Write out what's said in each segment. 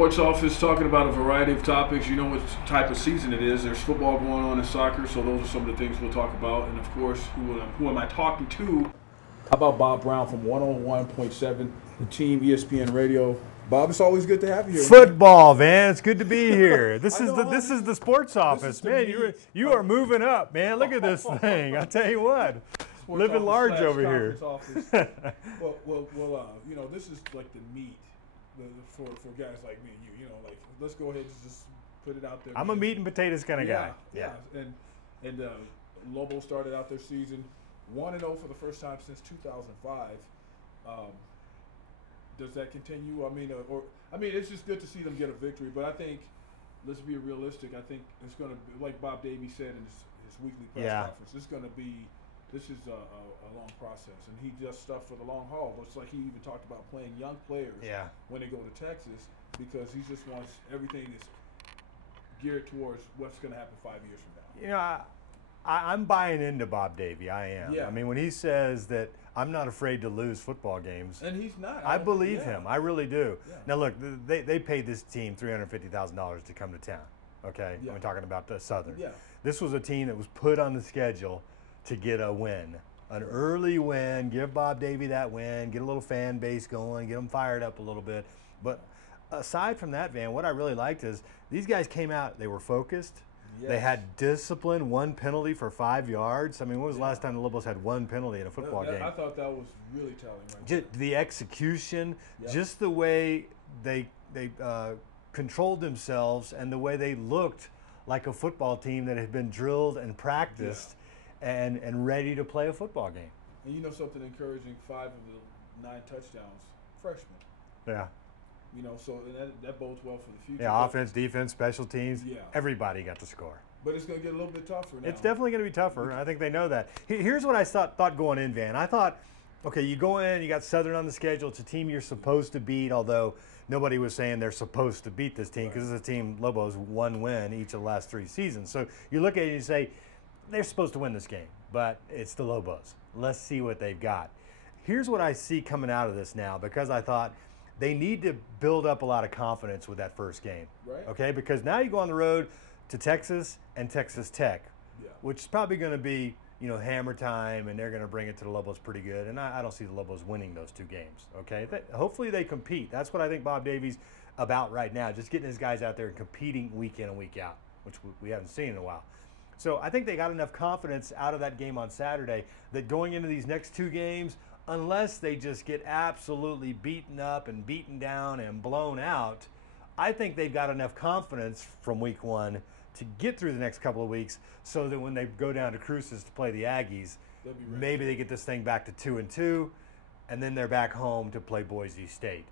Sports Office talking about a variety of topics. You know what type of season it is. There's football going on and soccer, so those are some of the things we'll talk about. And of course, who am I talking to? How about Bob Brown from 101.7, the team ESPN Radio? Bob, it's always good to have you here. Football, man. It's good to be here. This is the sports office, the man. You are moving up, man. Look at this thing. I tell you what, living large over here. You know, this is like the meat for guys like me and you. You know, like let's go ahead and just put it out there. I'm a meat and potatoes kind of guy. Yeah. And Lobos started out their season 1-0 for the first time since 2005. Does that continue? I mean, it's just good to see them get a victory. But I think, let's be realistic. I think it's going to be like Bob Davie said in his weekly press conference. This is a long process, and he does stuff for the long haul. Looks like he even talked about playing young players when they go to Texas because he just wants everything is geared towards what's going to happen 5 years from now. You know, I'm buying into Bob Davie. I am. Yeah. I mean, when he says that I'm not afraid to lose football games, and he's not. I believe him. I really do. Yeah. Now, look, they paid this team $350,000 to come to town. Okay, we're talking about the Southern. Yeah. This was a team that was put on the schedule to get a win, an early win, give Bob Davie that win, get a little fan base going, get them fired up a little bit. But aside from that, Van, what I really liked is these guys came out, they were focused. Yes. They had discipline, one penalty for 5 yards. I mean, when was the last time the Lobos had one penalty in a football game? I thought that was really telling. Just the execution, just the way they controlled themselves and the way they looked like a football team that had been drilled and practiced and ready to play a football game. And you know something encouraging, 5 of the 9 touchdowns, freshmen. Yeah. You know, so that bodes well for the future. Yeah, offense, defense, special teams, yeah. Everybody got to score. But it's going to get a little bit tougher now. It's definitely going to be tougher. I think they know that. Here's what I thought going in, Van. I thought, okay, you go in, you got Southern on the schedule. It's a team you're supposed to beat, although nobody was saying they're supposed to beat this team because it's a team, Lobos, 1 win each of the last 3 seasons. So you look at it and you say, they're supposed to win this game, but it's the Lobos. Let's see what they've got. Here's what I see coming out of this now, because I thought they need to build up a lot of confidence with that first game. Right. Okay, because now you go on the road to Texas and Texas Tech, which is probably going to be, you know, hammer time, and they're going to bring it to the Lobos pretty good. And I don't see the Lobos winning those 2 games. Okay, hopefully they compete. That's what I think Bob Davie's about right now, just getting his guys out there and competing week in and week out, which we haven't seen in a while. So I think they got enough confidence out of that game on Saturday that going into these next 2 games, unless they just get absolutely beaten up and beaten down and blown out, I think they've got enough confidence from week 1 to get through the next couple of weeks so that when they go down to Cruces to play the Aggies, maybe they get this thing back to 2-2, and then they're back home to play Boise State.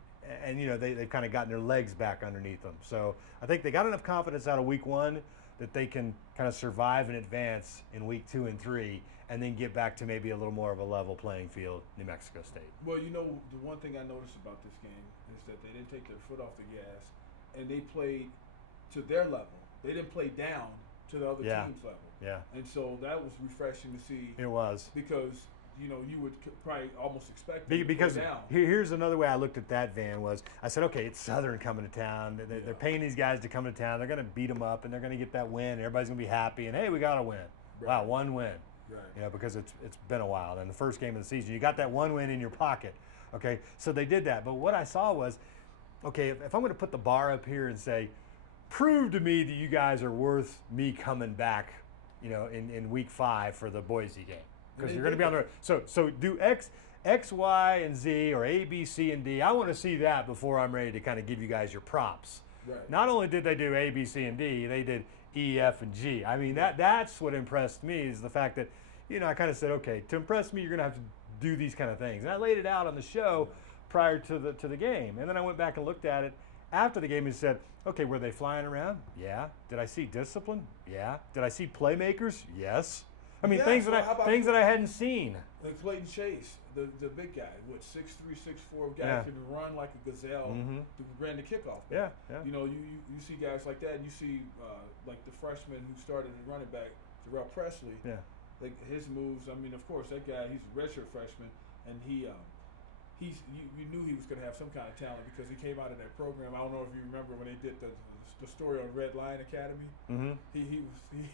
And, you know, they've kind of gotten their legs back underneath them. So I think they got enough confidence out of week 1 that they can kind of survive and advance in week 2 and 3 and then get back to maybe a little more of a level playing field, New Mexico State. Well, you know, the one thing I noticed about this game is that they didn't take their foot off the gas, and they played to their level. They didn't play down to the other team's level. Yeah. And so that was refreshing to see. It was. Because, you know, you would probably almost expect them to because play down. Here's another way I looked at that, Van, was I said, okay, it's Southern coming to town. They're paying these guys to come to town. They're going to beat them up, and they're going to get that win. Everybody's going to be happy, and, hey, we got a win. Right. Wow, 1 win. Right. You know, because it's been a while. And the first game of the season, you got that 1 win in your pocket. Okay, so they did that. But what I saw was, okay, if I'm going to put the bar up here and say, prove to me that you guys are worth me coming back, you know, in week 5 for the Boise game. Because you're going to be on the road. So do X, Y, and Z, or A, B, C, and D. I want to see that before I'm ready to kind of give you guys your props. Right. Not only did they do A, B, C, and D, they did E, F, and G. I mean, that's what impressed me, is the fact that, you know, I kind of said, okay, to impress me, you're going to have to do these kind of things. And I laid it out on the show prior to the game. And then I went back and looked at it after the game and said, okay, were they flying around? Yeah. Did I see discipline? Yeah. Did I see playmakers? Yes. I mean, things that I hadn't seen. Like Clayton Chase, the big guy, 6'3", 6'4" guy, can run like a gazelle, who ran the kickoff. Yeah. You know, you see guys like that, and you see like the freshman who started at running back, Terrell Presley. Yeah. Like his moves. I mean, of course, that guy, he's a redshirt freshman, and you knew he was going to have some kind of talent because he came out of that program. I don't know if you remember when they did the story on Red Lion Academy. Mm-hmm.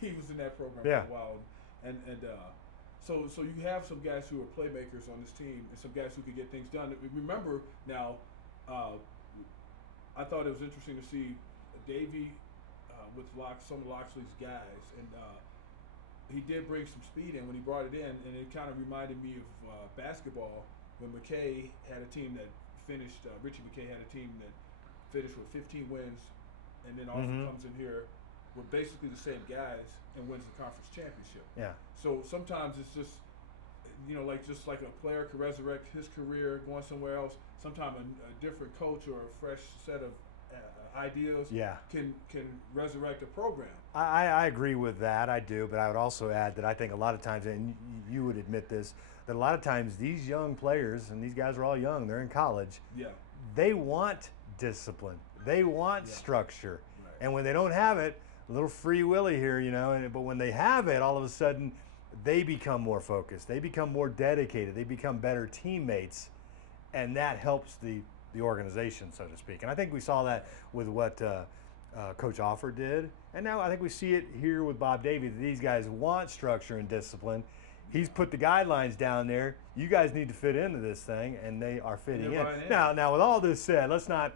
He was in that program Yeah. for a while, and so you have some guys who are playmakers on this team and some guys who can get things done. Remember now, I thought it was interesting to see Davey with some of Loxley's guys, and he did bring some speed in when he brought it in, and it kind of reminded me of basketball when McKay had a team that finished. Richie McKay had a team that finished with 15 wins, and then also Mm-hmm. comes in here with basically the same guys and wins the conference championship. Yeah. So sometimes it's just, just like a player could resurrect his career going somewhere else. Sometimes a different coach or a fresh set of ideas Yeah. can resurrect a program. I agree with that. I do, but I would also add that I think a lot of times, and you would admit this, that a lot of times these young players, and these guys are all young, they're in college. Yeah. They want discipline. They want structure. Right. And when they don't have it, a little free willy here, but when they have it, all of a sudden they become more focused. They become more dedicated. They become better teammates, and that helps the organization, so to speak. And I think we saw that with what Coach Offer did. And now I think we see it here with Bob Davey. These guys want structure and discipline. He's put the guidelines down there. You guys need to fit into this thing, and they are fitting in. Right in. Now, with all this said, let's not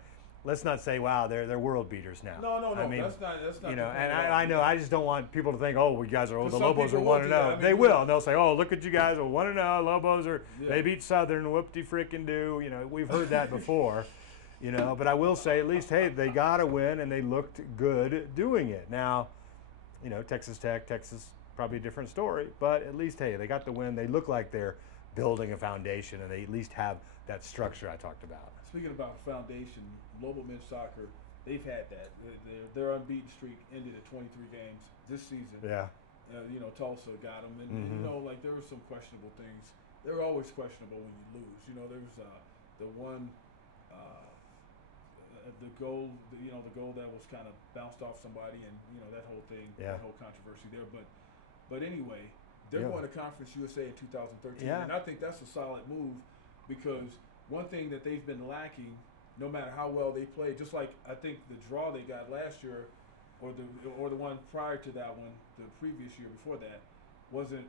say, wow, they're world beaters now. No. I mean, that's not. And I know, I just don't want people to think, oh, you guys are, the some Lobos are people will 1-0. do that. I mean, They will, and they'll say, oh, look at you guys, are 1-0. Lobos are, Yeah. they beat Southern, whoop-de-frickin-do. We've heard that before. But I will say, at least, hey, they got to win, and they looked good doing it. Now, Texas Tech, probably a different story, but at least, hey, they got the win. They look like they're building a foundation, and they at least have that structure I talked about. Speaking about foundation, Lobo men's soccer, they've had that. Their unbeaten streak ended at 23 games this season. Yeah. Tulsa got them, and there were some questionable things. They're always questionable when you lose. There was the one. The goal, the goal that was kind of bounced off somebody, and that whole thing, that whole controversy there. But anyway, they're going to Conference USA in 2013, and I think that's a solid move because one thing that they've been lacking, no matter how well they play, just like I think the draw they got last year, or the one prior to that one, the previous year before that, wasn't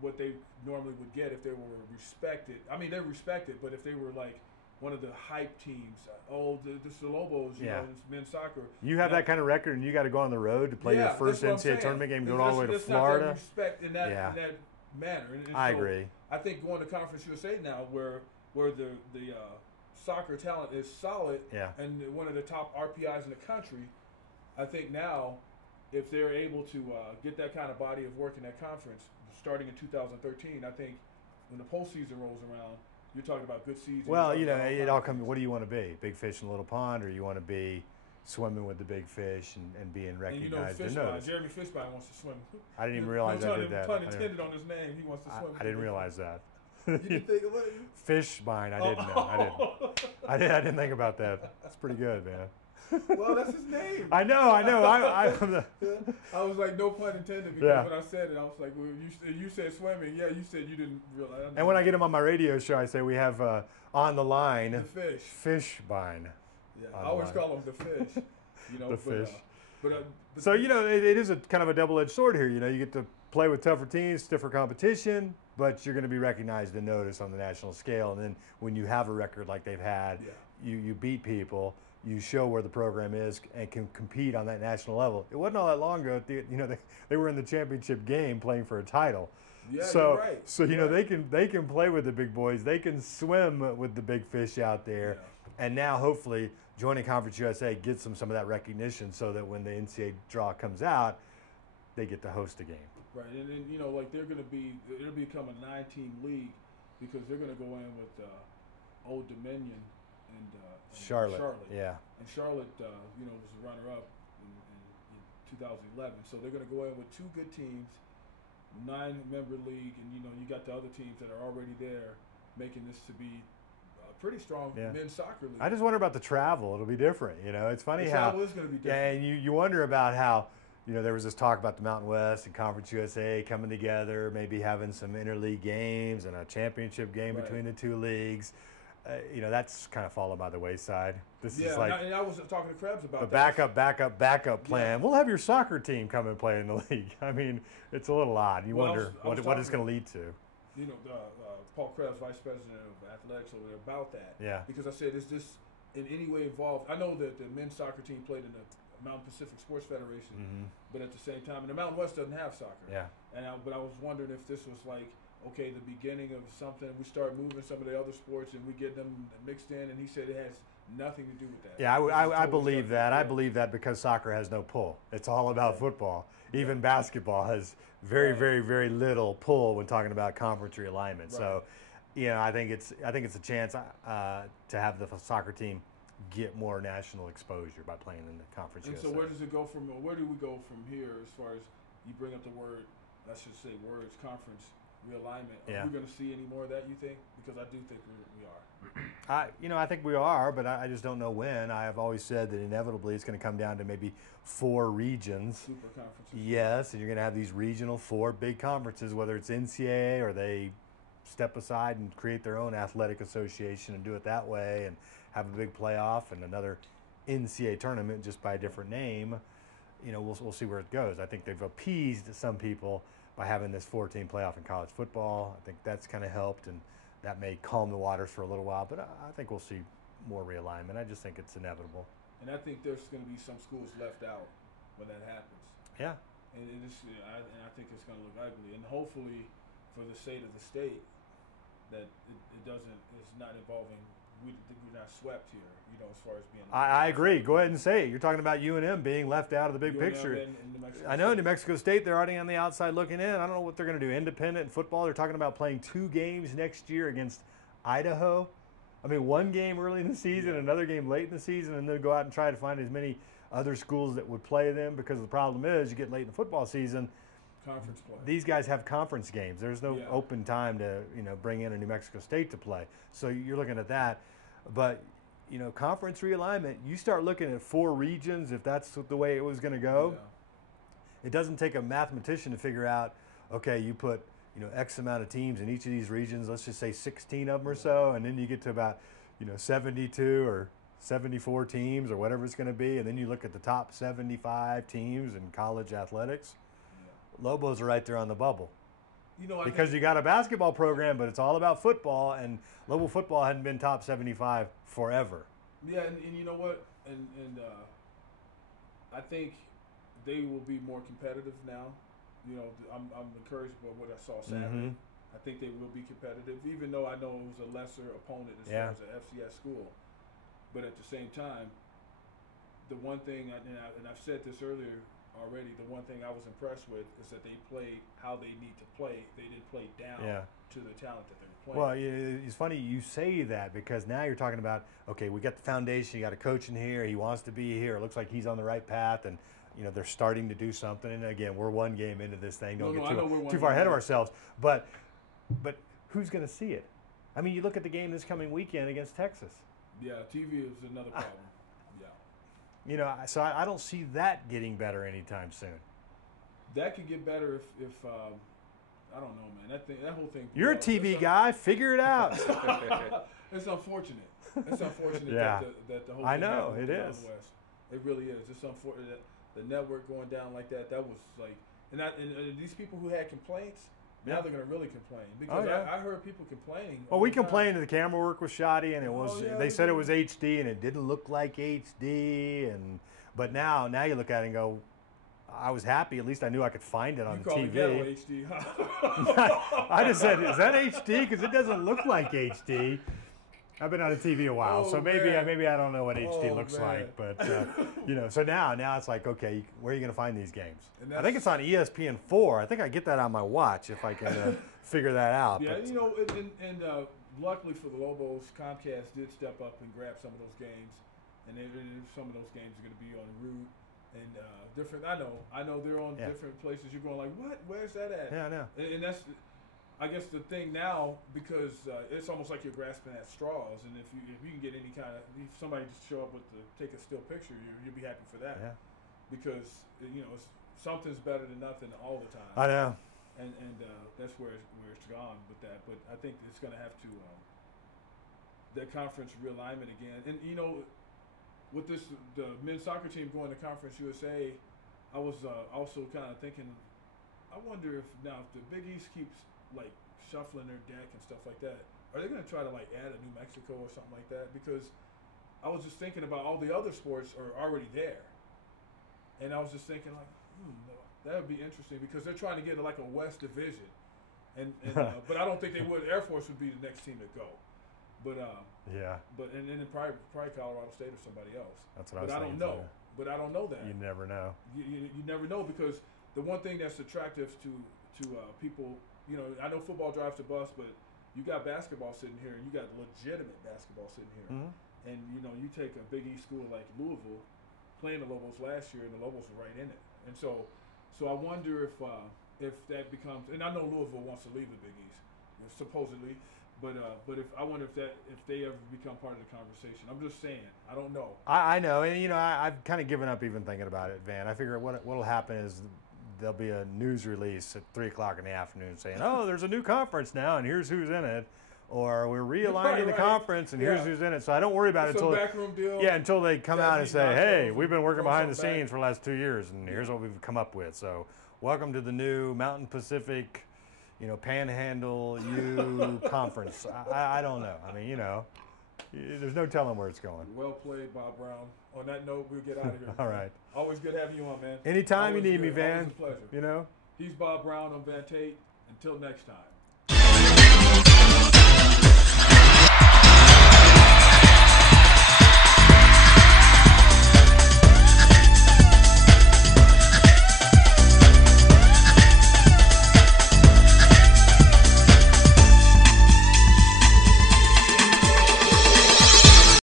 what they normally would get if they were respected. I mean, they're respected, but if they were like one of the hype teams, this is the Lobos, it's men's soccer. You have that kind of record, and you got to go on the road to play your first NCAA tournament game, going all the way to Florida. Not respect in that manner. And I agree. I think going to Conference USA now, where the soccer talent is solid, and one of the top RPIs in the country, I think now, if they're able to get that kind of body of work in that conference, starting in 2013, I think when the postseason rolls around, you're talking about good season. Well, it all comes. What do you want to be? Big fish in a little pond, or you want to be swimming with the big fish and being recognized and noticed? Jeremy Fishbein wants to swim. I didn't even realize I did that. Pun intended on his name. He wants to swim. I didn't realize that. You didn't think of it? Fishbein. I didn't know. I didn't think about that. That's pretty good, man. Well, that's his name. I know. I was like, no pun intended, because when I said it, I was like, well, you said swimming. Yeah, you said you didn't realize. And when I get him on my radio show, I say we have on the line the fish. Fishbein. Yeah, I always call him the fish. The fish. But so it is a kind of a double-edged sword here. You get to play with tougher teams, stiffer competition, but you're going to be recognized and noticed on the national scale. And then when you have a record like they've had, you beat people. You show where the program is and can compete on that national level. It wasn't all that long ago. They were in the championship game playing for a title. Yeah, so you're right. So they can play with the big boys. They can swim with the big fish out there. Yeah. And now hopefully joining Conference USA gets them some of that recognition, so that when the NCAA draw comes out, they get to host a game. Right, and then it'll become a 9-team league, because they're going to go in with Old Dominion and Charlotte. Yeah. And Charlotte, was the runner-up in 2011. So they're going to go in with two good teams, 9-member league, and you got the other teams that are already there, making this to be a pretty strong men's soccer league. I just wonder about the travel. It'll be different. It's funny the how travel is going to be different. And you wonder about how there was this talk about the Mountain West and Conference USA coming together, maybe having some interleague games and a championship game between the two leagues. that's kind of fallen by the wayside. This is like, and I was talking to Krebs about the backup plan. We'll have your soccer team come and play in the league. I mean, it's a little odd. You wonder what it's going to lead to. Paul Krebs, Vice President of Athletics over there, about that. Yeah. Because I said, is this in any way involved? I know that the men's soccer team played in the Mountain Pacific Sports Federation, but at the same time, and the Mountain West doesn't have soccer. Yeah. But I was wondering if this was like, okay, the beginning of something. We start moving some of the other sports and we get them mixed in. And he said it has nothing to do with that. Yeah, I believe that. I believe that because soccer has no pull. It's all about football. Even basketball has very, very, very little pull when talking about conference realignment. So, I think it's a chance to have the soccer team get more national exposure by playing in the conference. And so where does it go from? Where do we go from here as far as you bring up the word? I should say words conference realignment. Are we going to see any more of that, you think? Because I do think we are. I think we are, but I just don't know when. I have always said that inevitably it's going to come down to maybe 4 regions. Super conferences. Yes, and you're going to have these regional 4 big conferences, whether it's NCAA or they step aside and create their own athletic association and do it that way and have a big playoff and another NCAA tournament just by a different name. We'll see where it goes. I think they've appeased some people by having this 4-team playoff in college football. I think that's kind of helped, and that may calm the waters for a little while, but I think we'll see more realignment. I just think it's inevitable. And I think there's going to be some schools left out when that happens. Yeah. And I think it's going to look ugly. And hopefully for the sake of the state that it's not involving, we're not swept here, as far as being. I agree. Go ahead and say it. You're talking about UNM being left out of the big picture. I know New Mexico State, they're already on the outside looking in. I don't know what they're going to do. Independent football, they're talking about playing 2 games next year against Idaho. I mean, 1 game early in the season, another game late in the season, and then go out and try to find as many other schools that would play them, because the problem is you get late in the football season, conference play. These guys have conference games. There's no open time to bring in a New Mexico State to play. So you're looking at that. But conference realignment, you start looking at 4 regions, if that's the way it was going to go. It doesn't take a mathematician to figure out, okay, you put X amount of teams in each of these regions, let's just say 16 of them or so, and then you get to about 72 or 74 teams or whatever it's going to be, and then you look at the top 75 teams in college athletics. Lobos are right there on the bubble. Because you got a basketball program, but it's all about football, and Lobo football hadn't been top 75 forever. Yeah, and you know what? And I think they will be more competitive now. I'm encouraged by what I saw Saturday. I think they will be competitive, even though I know it was a lesser opponent as far as an FCS school. But at the same time, the one thing, and I've said this earlier already, the one thing I was impressed with is that they played how they need to play. They didn't play down to the talent that they were playing. Well, it's funny you say that, because now you're talking about, okay, we got the foundation, you got a coach in here, he wants to be here, it looks like he's on the right path, and they're starting to do something. And again, we're 1 game into this thing. Don't get too far ahead of ourselves. But who's going to see it? I mean, you look at the game this coming weekend against Texas. Yeah, TV is another problem. So I don't see that getting better anytime soon. That could get better if I don't know, man. That whole thing. You're a TV guy. Figure it out. It's unfortunate. It's unfortunate that the whole thing I know it is. West. It really is. It's unfortunate that the network going down like that. That was like, and these people who had complaints. Now they're going to really complain, because I heard people complaining. Well, we complained that the camera work was shoddy, and it was. They said it was HD, and it didn't look like HD. But now you look at it and go, I was happy. At least I knew I could find it on the TV. You call it HD. I just said, is that HD? Because it doesn't look like HD. I've been on the TV a while, so maybe I don't know what HD looks like, but so now it's like, okay, where are you going to find these games? I think it's on ESPN4. I think I get that on my watch if I can figure that out. Yeah, and luckily for the Lobos, Comcast did step up and grab some of those games, and some of those games are going to be on route and different. I know they're on different places. You're going like, what? Where's that at? Yeah, I know. And that's. I guess the thing now, because it's almost like you're grasping at straws, and if you can get any kind of, if somebody just show up take a still picture, you'll be happy for that. Yeah. Because something's better than nothing all the time. I know. And that's where it's gone with that. But I think it's going to have to. that conference realignment again. And you know, with the men's soccer team going to Conference USA, I was also kind of thinking, I wonder if now if the Big East keeps like shuffling their deck and stuff like that, are they going to try to like add a New Mexico or something like that? Because I was just thinking about all the other sports are already there, and I was just thinking like, that would be interesting because they're trying to get like a West Division, and but I don't think they would. Air Force would be the next team to go, but and then probably Colorado State or somebody else. That's what I was thinking. But I don't know. But I don't know that. You never know. You never know because the one thing that's attractive to people, you know, I know football drives the bus, but you got basketball sitting here and you got legitimate basketball sitting here. Mm-hmm. And, you know, you take a Big East school like Louisville playing the Lobos last year and the Lobos were right in it. And so I wonder if that becomes, and I know Louisville wants to leave the Big East, supposedly, but I wonder if they ever become part of the conversation. I'm just saying, I don't know. I know, and you know, I've kind of given up even thinking about it, Van. I figure what'll happen is there'll be a news release at 3:00 in the afternoon saying, "Oh, there's a new conference now, and here's who's in it," or "We're realigning the conference, and here's who's in it." So I don't worry about it until backroom deal. Yeah, until they come out and say, "Hey, we've been working behind the scenes for the last 2 years, and here's what we've come up with." So welcome to the new Mountain Pacific, you know, Panhandle U conference. I don't know. I mean, you know, there's no telling where it's going. Well played, Bob Brown. On that note, we'll get out of here. All right. Always good having you on, man. Anytime Always you need good. me, Van. Always a pleasure. You know. He's Bob Brown. I'm Van Tate. Until next time.